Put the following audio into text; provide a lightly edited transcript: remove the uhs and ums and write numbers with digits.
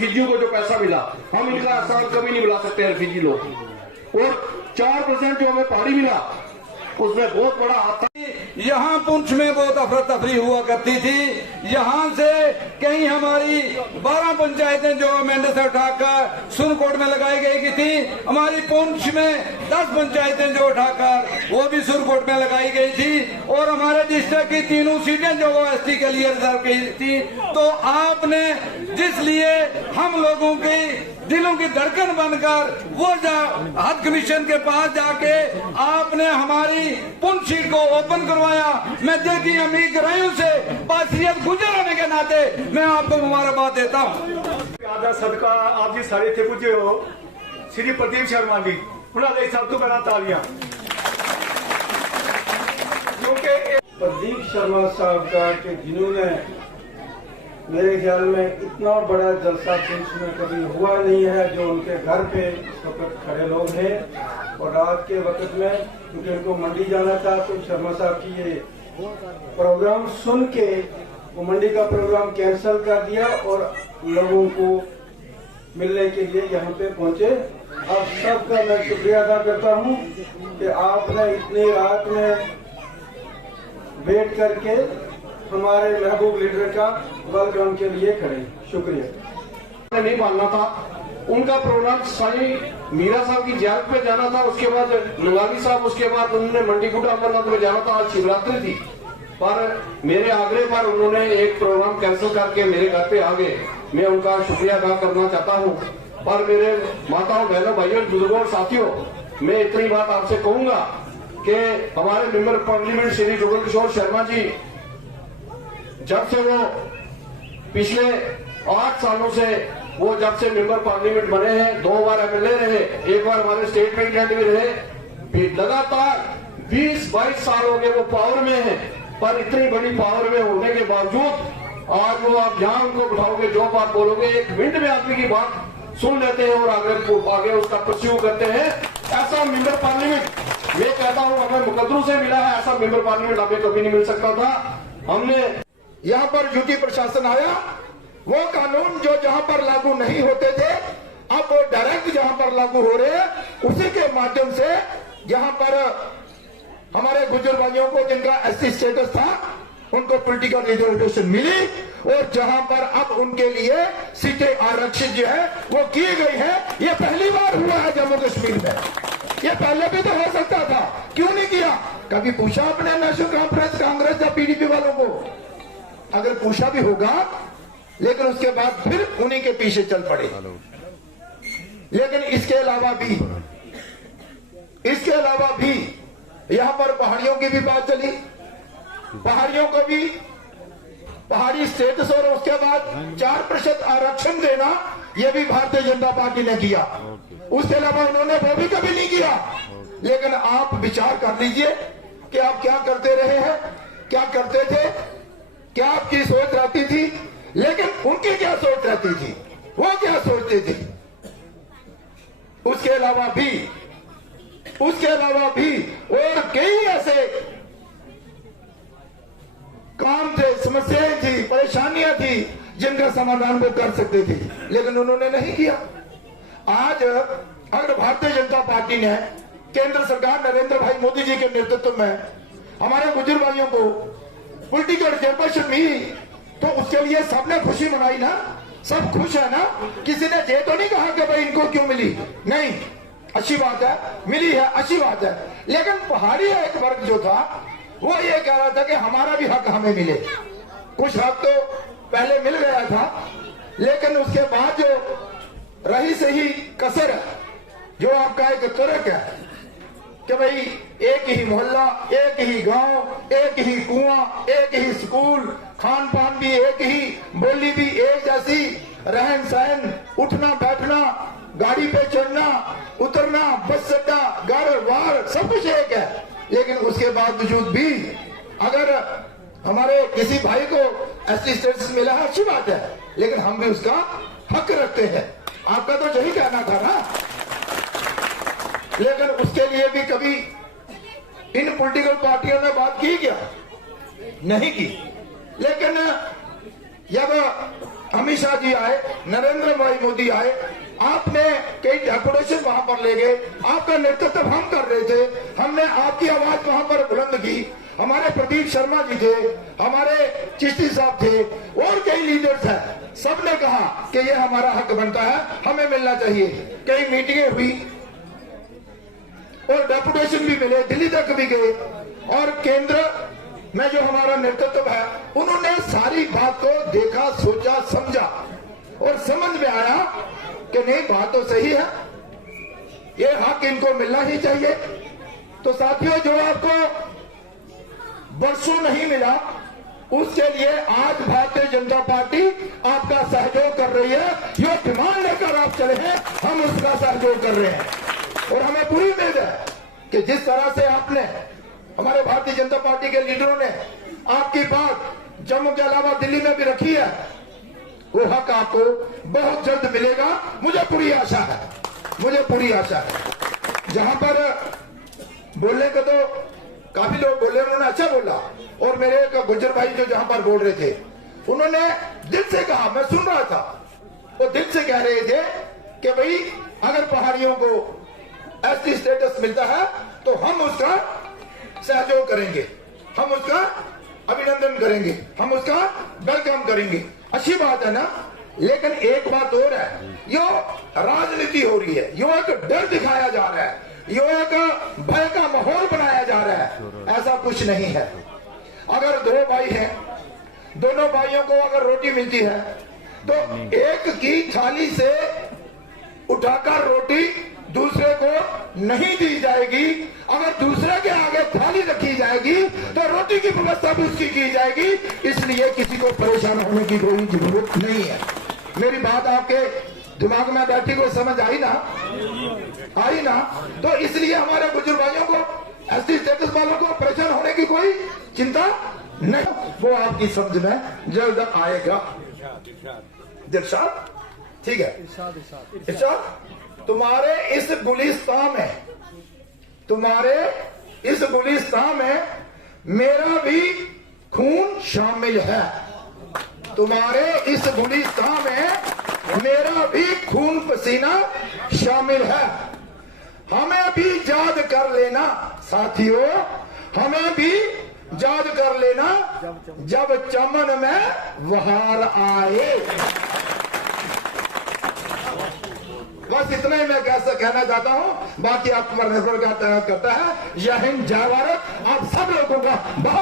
रिफ्यूजियों को जो पैसा मिला, हम इनका एहसान कभी नहीं बुला सकते रिफ्यूजी लोग। और 4% जो हमें पहाड़ी मिला उसमें बहुत बड़ा हाथ था। यहाँ पुंछ में बहुत अफरा तफरी हुआ करती थी। यहाँ से कहीं हमारी 12 पंचायतें जो अमेंडे से उठाकर सुरकोट में लगाई गई थी, हमारी पुंछ में 10 पंचायतें जो उठाकर वो भी सुरकोट में लगाई गई थी, और हमारे डिस्ट्रिक्ट की 3 सीटें जो वो एसटी के लिए रिजर्व की थी। तो आपने जिसलिए हम लोगों की दिलों की धड़कन बनकर वो हज कमीशन के पास जाके आपने हमारी पुंछ सीट को ओपन करवाया। मैं दिल की अमीर गहराइयों से बासियत गुजर होने के नाते मैं आपको मुबारकबाद देता हूँ। आधा सदका आप जी सारे थे पूजे हो श्री प्रदीप शर्मा जी, उन्होंने सब तो पहला तालियां, क्योंकि प्रदीप शर्मा साहब का कि जिन्होंने मेरे ख्याल में इतना बड़ा जलसा पुंछ में कभी हुआ नहीं है, जो उनके घर पे इस वक्त खड़े लोग हैं। और रात के वक्त में क्योंकि उनको मंडी जाना था, तो शर्मा साहब की ये प्रोग्राम सुन के वो मंडी का प्रोग्राम कैंसिल कर दिया और लोगों को मिलने के लिए यहाँ पे पहुंचे। आप सबका मैं शुक्रिया अदा करता हूँ कि आपने इतनी रात में वेट करके हमारे महबूब लीडर का वेलकम के लिए खड़े। शुक्रिया। नहीं मानना था उनका प्रोग्राम, साईं मीरा साहब की जियारत पे जाना था, उसके बाद नंगावी साहब, उसके बाद उन्होंने मंडी गुटा अमरनाथ में जाना था। आज शिवरात्रि थी, पर मेरे आग्रह पर उन्होंने एक प्रोग्राम कैंसिल करके मेरे घर पे आ गए। मैं उनका शुक्रिया अदा करना चाहता हूँ। पर मेरे माताओं, बहनों, भाइयों, बुजुर्गों और साथियों, मैं इतनी बात आपसे कहूंगा कि हमारे मेंबर पार्लियामेंट श्री जुगल किशोर शर्मा जी, जब से वो पिछले 8 सालों से वो जब से मेंबर पार्लियामेंट बने हैं, 2 बार एमएलए रहे, 1 बार हमारे स्टेट प्रेसिडेंट भी रहे, लगातार 20-22 साल हो गए वो पावर में है। पर इतनी बड़ी पावर में होने के बावजूद आज वो आप जहां उनको बिठाओगे, जो बात बोलोगे, 1 मिनट में आदमी की बात सुन लेते हैं और आगे उसका परस्यू करते हैं। ऐसा मेंबर पार्लियामेंट मैं कहता हूं हमें मुकद्दरों से मिला है, ऐसा मेंबर पार्लियामेंट हमें कभी नहीं मिल सकता था। हमने यहाँ पर यूटी प्रशासन आया, वो कानून जो जहां पर लागू नहीं होते थे अब वो डायरेक्ट जहां पर लागू हो रहे हैं, उसी के माध्यम से जहां पर हमारे गुजर भाइयों को जिनका एससी स्टेटस था उनको पॉलिटिकल रिजर्वेशन मिली, और जहां पर अब उनके लिए सीटें आरक्षित जो है वो की गई है। ये पहली बार हुआ है जम्मू कश्मीर में, ये पहले भी तो हो सकता था, क्यों नहीं किया? कभी पूछा अपने नेशनल कॉन्फ्रेंस, कांग्रेस या पीडीपी वालों को? अगर पूछा भी होगा, लेकिन उसके बाद फिर उन्हीं के पीछे चल पड़े। लेकिन इसके अलावा भी यहां पर पहाड़ियों की भी बात चली, पहाड़ियों को भी पहाड़ी स्टेटस और उसके बाद 4% आरक्षण देना, यह भी भारतीय जनता पार्टी ने किया। उसके अलावा उन्होंने वो भी कभी नहीं किया। लेकिन आप विचार कर लीजिए कि आप क्या करते रहे हैं, क्या करते थे, क्या आपकी सोच रहती थी, लेकिन उनकी क्या सोच रहती थी, वो क्या सोचते थे। उसके अलावा भी और कई ऐसे काम थे, समस्याएं थी, परेशानियां थी जिनका समाधान वो कर सकते थे, लेकिन उन्होंने नहीं किया। आज अगर भारतीय जनता पार्टी ने, केंद्र सरकार नरेंद्र भाई मोदी जी के नेतृत्व में हमारे बुजुर्ग भाइयों को पॉलिटिकल रिजर्वेशन मिली, तो उसके लिए सबने खुशी मनाई ना, सब खुश है ना। किसी ने ये तो नहीं कहा कि भाई इनको क्यों मिली, नहीं, अच्छी बात है, मिली है, अच्छी बात है। लेकिन पहाड़ी एक वर्ग जो था वो ये कह रहा था कि हमारा भी हक हमें मिले। कुछ हक तो पहले मिल गया था, लेकिन उसके बाद जो रही सही कसर है, जो आपका एक तुरक है कि भाई एक ही मोहल्ला, एक ही गांव, एक ही कुआं, एक ही स्कूल, खान पान भी एक ही, बोली भी एक जैसी, रहन सहन, उठना बैठना, गाड़ी पे चढ़ना उतरना, बस अड्डा, घर बार, सब कुछ एक है। लेकिन उसके बावजूद भी अगर हमारे किसी भाई को एसटी स्टेटस मिला है, अच्छी बात है, लेकिन हम भी उसका हक रखते हैं। आपका तो यही कहना था ना। लेकिन उसके लिए भी कभी इन पॉलिटिकल पार्टियों ने बात की क्या? नहीं की। लेकिन जब अमित शाह जी आए, नरेंद्र भाई मोदी आए, आपने कई डेपुटेशन वहां पर ले गए, आपका नेतृत्व हम कर रहे थे, हमने आपकी आवाज वहां पर बुलंद की। हमारे प्रदीप शर्मा जी थे, हमारे चिश्ती साहब थे और कई लीडर्स हैं, सबने कहा कि ये हमारा हक बनता है, हमें मिलना चाहिए। कई मीटिंगें हुई और डेपुटेशन भी मिले, दिल्ली तक भी गए और केंद्र में जो हमारा नेतृत्व है उन्होंने सारी बात को देखा, सोचा, समझा और समझ में आया कि नहीं बात तो सही है, ये हक इनको मिलना ही चाहिए। तो साथियों, जो आपको वर्षों नहीं मिला उसके लिए आज भारतीय जनता पार्टी आपका सहयोग कर रही है। जो डिमांड लेकर आप चले हैं हम उसका सहयोग कर रहे हैं और हमें पूरी उम्मीद है कि जिस तरह से आपने, हमारे भारतीय जनता पार्टी के लीडरों ने आपकी बात जम्मू के अलावा दिल्ली में भी रखी है, वो हक आपको बहुत जल्द मिलेगा, मुझे पूरी आशा है, मुझे पूरी आशा है। जहां पर बोलने को तो काफी लोग बोले, उन्होंने अच्छा बोला और मेरे एक गुज्जर भाई जो जहां पर बोल रहे थे उन्होंने दिल से कहा, मैं सुन रहा था, वो दिल से कह रहे थे कि भाई अगर पहाड़ियों को एसटी स्टेटस मिलता है तो हम उसका सहयोग करेंगे, हम उसका अभिनंदन करेंगे, हम उसका वेलकम करेंगे। अच्छी बात है ना, लेकिन एक बात और है, यो राजनीति हो रही है, यो एक डर दिखाया जा रहा है, यो एक भय का माहौल बनाया जा रहा है, ऐसा कुछ नहीं है। अगर दो भाई हैं, दोनों भाइयों को अगर रोटी मिलती है तो एक की थाली से उठाकर रोटी दूसरे को नहीं दी जाएगी, अगर दूसरे के आगे थाली रखी जाएगी तो रोटी की व्यवस्था भी उसकी की जाएगी। इसलिए किसी को परेशान होने की कोई जरूरत नहीं है। मेरी बात आपके दिमाग में बैठी को समझ आई ना, आई ना? तो इसलिए हमारे बुजुर्ग भाइयों को, एसटी स्टेटस वालों को परेशान होने की कोई चिंता नहीं, वो आपकी समझ में जल्द आएगा। दिलशाद, ठीक है, इरशाद, तुम्हारे इस गुलिस्तान में, तुम्हारे इस गुलिस्तान में मेरा भी खून शामिल है, तुम्हारे इस गुलिस्तान में मेरा भी खून पसीना शामिल है। हमें भी याद कर लेना साथियों, हमें भी याद कर लेना जब चमन में बहार आए। बस इतना ही मैं कहना चाहता हूं, बाकी आप पर निर्भर करता है। जय हिंद, जय भारत। आप सब लोगों का बहुत